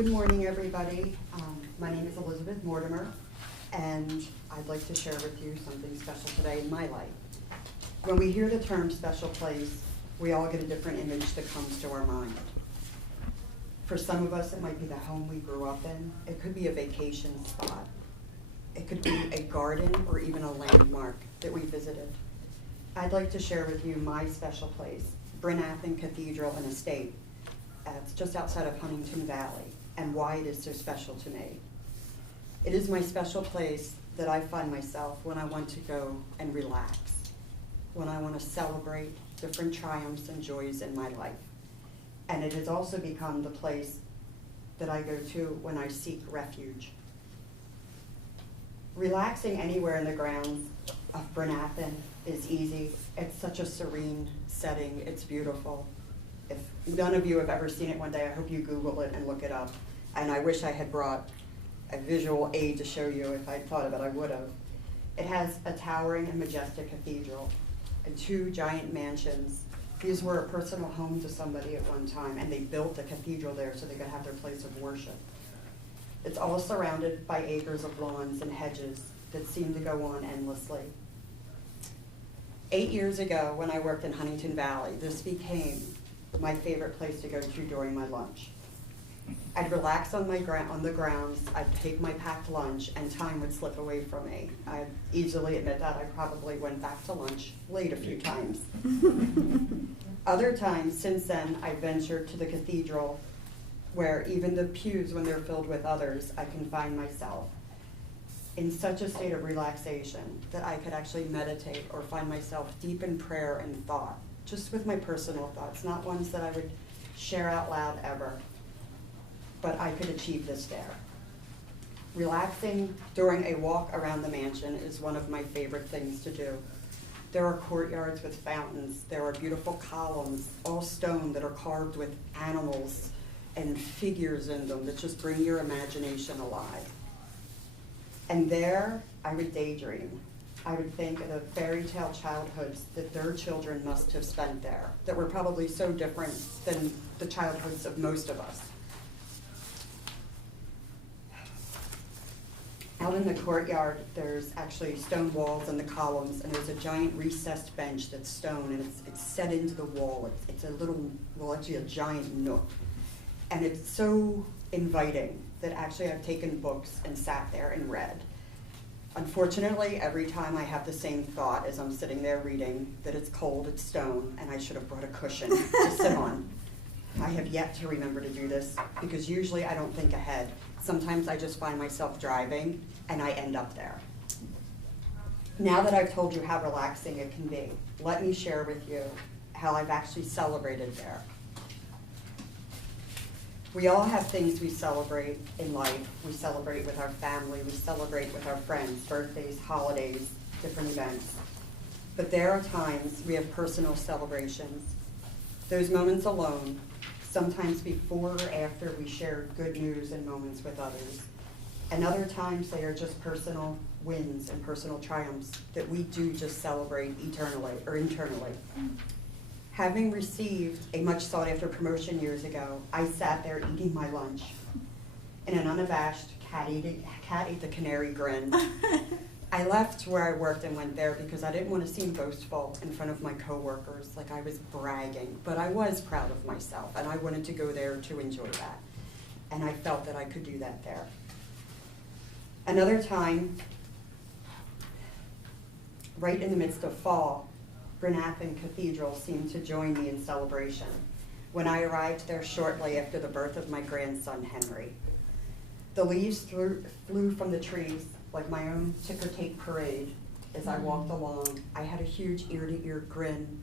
Good morning, everybody. My name is Elizabeth Mortimer, and I'd like to share with you something special today in my life. When we hear the term special place, we all get a different image that comes to our mind. For some of us, it might be the home we grew up in. It could be a vacation spot. It could be a garden or even a landmark that we visited. I'd like to share with you my special place, Bryn Athyn Cathedral and Estate. It's just outside of Huntington Valley, and why it is so special to me. It is my special place that I find myself when I want to go and relax, when I want to celebrate different triumphs and joys in my life. And it has also become the place that I go to when I seek refuge. Relaxing anywhere in the grounds of Bryn Athyn is easy. It's such a serene setting. It's beautiful. If none of you have ever seen it one day, I hope you Google it and look it up. And I wish I had brought a visual aid to show you. If I'd thought of it, I would have. It has a towering and majestic cathedral and two giant mansions. These were a personal home to somebody at one time, and they built a cathedral there so they could have their place of worship. It's all surrounded by acres of lawns and hedges that seem to go on endlessly. 8 years ago, when I worked in Huntington Valley, this became my favorite place to go to during my lunch. I'd relax on the grounds, I'd take my packed lunch, and time would slip away from me. I'd easily admit that I probably went back to lunch late a few times. Other times since then, I ventured to the cathedral, where even the pews, when they're filled with others, I can find myself in such a state of relaxation that I could actually meditate or find myself deep in prayer and thought, just with my personal thoughts, not ones that I would share out loud ever, but I could achieve this there. Relaxing during a walk around the mansion is one of my favorite things to do. There are courtyards with fountains. There are beautiful columns, all stone, that are carved with animals and figures in them that just bring your imagination alive. And there, I would daydream. I would think of the fairy tale childhoods that their children must have spent there, that were probably so different than the childhoods of most of us. Out in the courtyard, there's actually stone walls and the columns, and there's a giant recessed bench that's stone, and it's set into the wall. It's a little, well, actually a giant nook. And it's so inviting that actually I've taken books and sat there and read. Unfortunately, every time I have the same thought as I'm sitting there reading, that it's cold, it's stone, and I should have brought a cushion to sit on. I have yet to remember to do this, because usually I don't think ahead. Sometimes I just find myself driving, and I end up there. Now that I've told you how relaxing it can be, let me share with you how I've actually celebrated there. We all have things we celebrate in life. We celebrate with our family, we celebrate with our friends, birthdays, holidays, different events. But there are times we have personal celebrations. Those moments alone, sometimes before or after we share good news and moments with others. And other times they are just personal wins and personal triumphs that we do just celebrate eternally or internally. Having received a much sought after promotion years ago, I sat there eating my lunch in an unabashed cat eat the canary grin. I left where I worked and went there because I didn't want to seem boastful in front of my coworkers, like I was bragging, but I was proud of myself, and I wanted to go there to enjoy that. And I felt that I could do that there. Another time, right in the midst of fall, Bryn Athyn Cathedral seemed to join me in celebration when I arrived there shortly after the birth of my grandson, Henry. The leaves flew from the trees like my own ticker tape parade as I walked along. I had a huge ear-to-ear grin.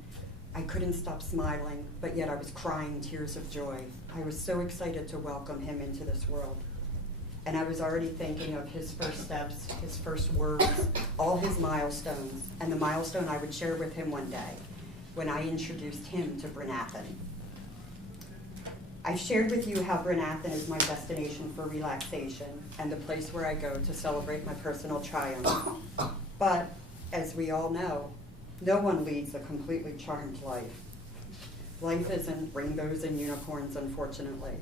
I couldn't stop smiling, but yet I was crying tears of joy. I was so excited to welcome him into this world. And I was already thinking of his first steps, his first words, all his milestones, and the milestone I would share with him one day when I introduced him to Bryn Athyn. I've shared with you how Bryn Athyn is my destination for relaxation and the place where I go to celebrate my personal triumphs. But, as we all know, no one leads a completely charmed life. Life isn't rainbows and unicorns, unfortunately.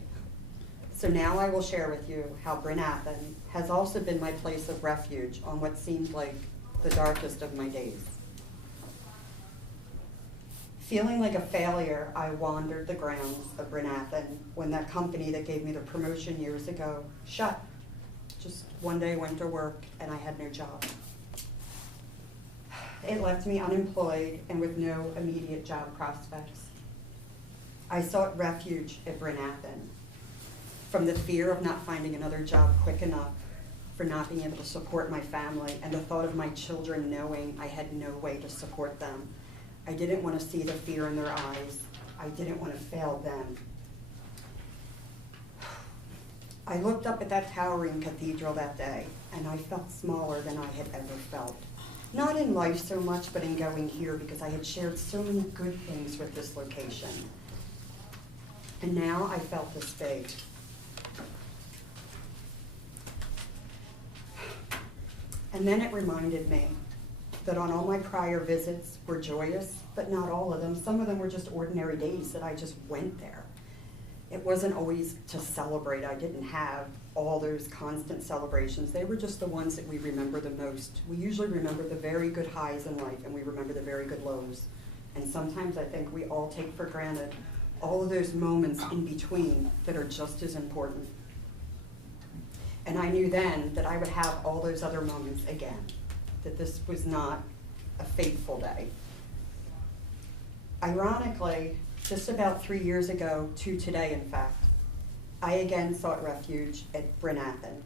So now I will share with you how Bryn Athyn has also been my place of refuge on what seemed like the darkest of my days. Feeling like a failure, I wandered the grounds of Bryn Athyn when that company that gave me the promotion years ago shut. Just one day went to work and I had no job. It left me unemployed and with no immediate job prospects. I sought refuge at Bryn Athyn from the fear of not finding another job quick enough, for not being able to support my family, and the thought of my children knowing I had no way to support them. I didn't want to see the fear in their eyes. I didn't want to fail them. I looked up at that towering cathedral that day, and I felt smaller than I had ever felt. Not in life so much, but in going here, because I had shared so many good things with this location. And now I felt this big. And then it reminded me that on all my prior visits were joyous, but not all of them. Some of them were just ordinary days that I just went there. It wasn't always to celebrate. I didn't have all those constant celebrations. They were just the ones that we remember the most. We usually remember the very good highs in life, and we remember the very good lows. And sometimes I think we all take for granted all of those moments in between that are just as important. And I knew then that I would have all those other moments again, that this was not a fateful day. Ironically, just about 3 years ago to today, in fact, I again sought refuge at Bryn Athyn.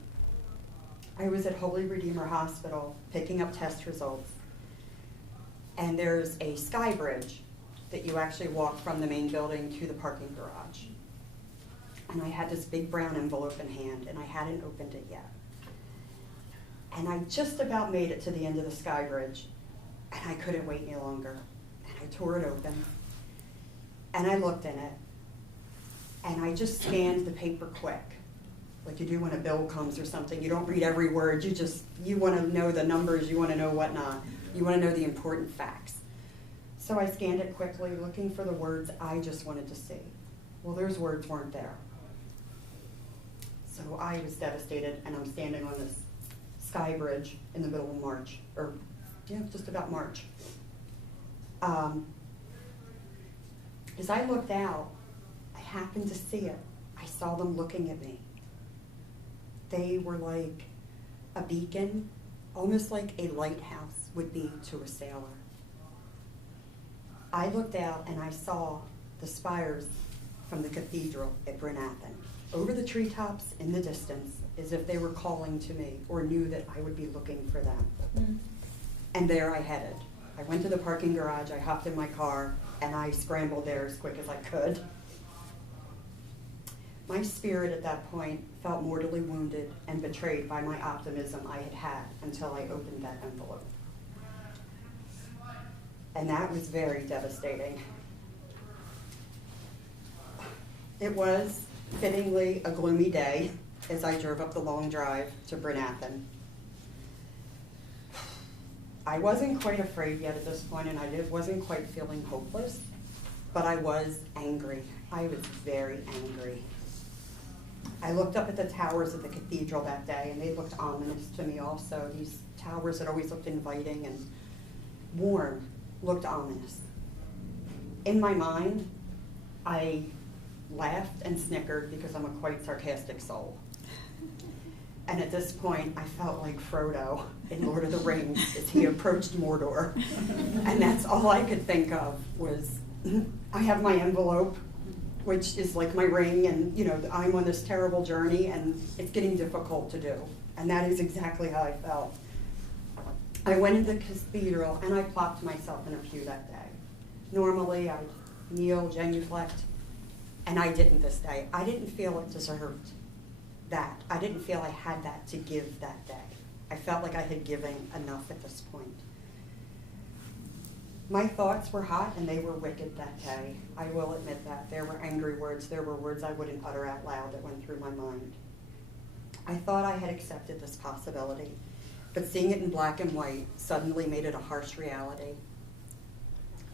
I was at Holy Redeemer Hospital picking up test results, and there's a sky bridge that you actually walk from the main building to the parking garage. And I had this big brown envelope in hand, and I hadn't opened it yet. And I just about made it to the end of the sky bridge, and I couldn't wait any longer. And I tore it open, and I looked in it, and I just scanned the paper quick, like you do when a bill comes or something. You don't read every word, you want to know the numbers, you want to know whatnot. You want to know the important facts. So I scanned it quickly, looking for the words I just wanted to see. Well, those words weren't there. So I was devastated, and I'm standing on this sky bridge in the middle of March, or yeah, just about March. As I looked out, I happened to see it. I saw them looking at me. They were like a beacon, almost like a lighthouse would be to a sailor. I looked out and I saw the spires from the cathedral at Bryn Athyn, over the treetops in the distance, as if they were calling to me or knew that I would be looking for them. Mm-hmm. And there I headed. I went to the parking garage, I hopped in my car, and I scrambled there as quick as I could. My spirit at that point felt mortally wounded and betrayed by my optimism I had had until I opened that envelope. And that was very devastating. It was fittingly a gloomy day as I drove up the long drive to Bryn Athyn. I wasn't quite afraid yet at this point, and I wasn't quite feeling hopeless, but I was angry. I was very angry. I looked up at the towers of the cathedral that day, and they looked ominous to me also. These towers that always looked inviting and warm looked ominous. In my mind, I laughed and snickered because I'm a quite sarcastic soul. And at this point, I felt like Frodo in Lord of the Rings as he approached Mordor. And that's all I could think of was, I have my envelope, which is like my ring, and I'm on this terrible journey, and it's getting difficult to do. And that is exactly how I felt. I went into the cathedral, and I plopped myself in a pew that day. Normally, I kneel, genuflect, and I didn't this day. I didn't feel it deserved that. I didn't feel I had that to give that day. I felt like I had given enough at this point. My thoughts were hot and they were wicked that day. I will admit that. There were angry words. There were words I wouldn't utter out loud that went through my mind. I thought I had accepted this possibility, but seeing it in black and white suddenly made it a harsh reality.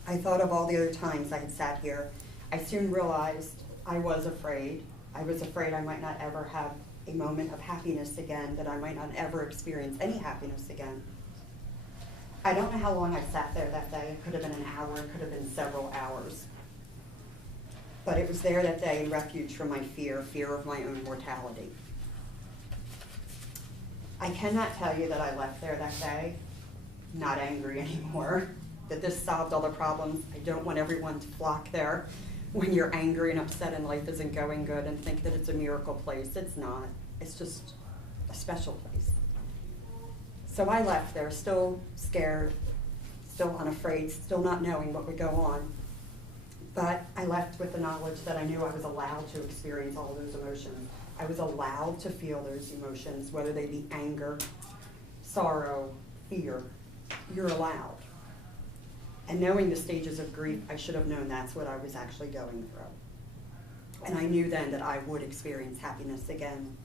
I thought of all the other times I had sat here. I soon realized I was afraid. I was afraid I might not ever have a moment of happiness again, that I might not ever experience any happiness again. I don't know how long I sat there that day. It could have been an hour, it could have been several hours. But it was there that day in refuge from my fear of my own mortality. I cannot tell you that I left there that day not angry anymore, that this solved all the problems. I don't want everyone to flock there when you're angry and upset and life isn't going good and think that it's a miracle place. It's not. It's just a special place. So I left there still scared, still unafraid, still not knowing what would go on. But I left with the knowledge that I knew I was allowed to experience all those emotions. I was allowed to feel those emotions, whether they be anger, sorrow, fear. You're allowed. And knowing the stages of grief, I should have known that's what I was actually going through. And I knew then that I would experience happiness again.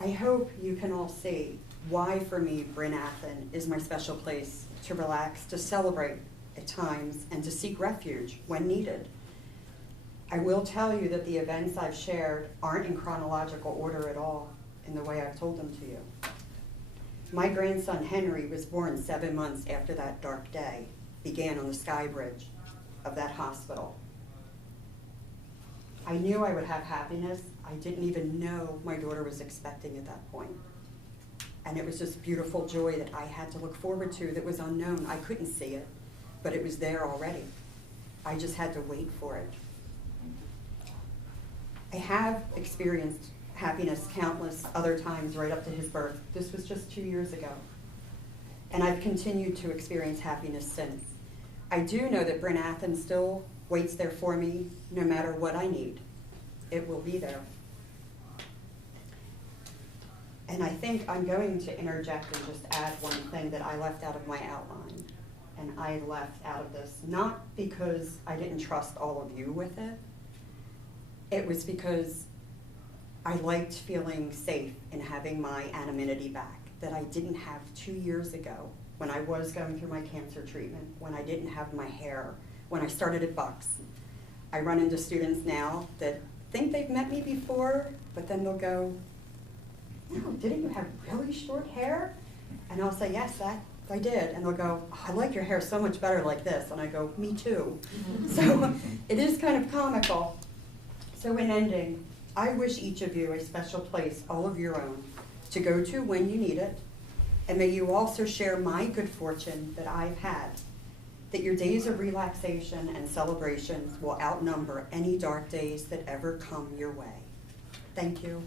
I hope you can all see why, for me, Bryn Athyn is my special place to relax, to celebrate at times, and to seek refuge when needed. I will tell you that the events I've shared aren't in chronological order at all in the way I've told them to you. My grandson Henry was born 7 months after that dark day began on the sky bridge of that hospital. I knew I would have happiness. I didn't even know my daughter was expecting at that point. And it was just beautiful joy that I had to look forward to that was unknown. I couldn't see it, but it was there already. I just had to wait for it. I have experienced happiness countless other times right up to his birth. This was just 2 years ago. And I've continued to experience happiness since. I do know that Bryn Athyn still waits there for me no matter what I need. It will be there. And I think I'm going to interject and just add one thing that I left out of my outline. And I left out of this, not because I didn't trust all of you with it. It was because I liked feeling safe in having my anonymity back that I didn't have 2 years ago when I was going through my cancer treatment, when I didn't have my hair, when I started at Bucks. I run into students now that think they've met me before, but then they'll go, "No, didn't you have really short hair?" And I'll say, "Yes, that I did." And they'll go, "Oh, I like your hair so much better like this." And I go, "Me too." So it is kind of comical. So in ending, I wish each of you a special place, all of your own, to go to when you need it. And may you also share my good fortune that I've had, that your days of relaxation and celebrations will outnumber any dark days that ever come your way. Thank you.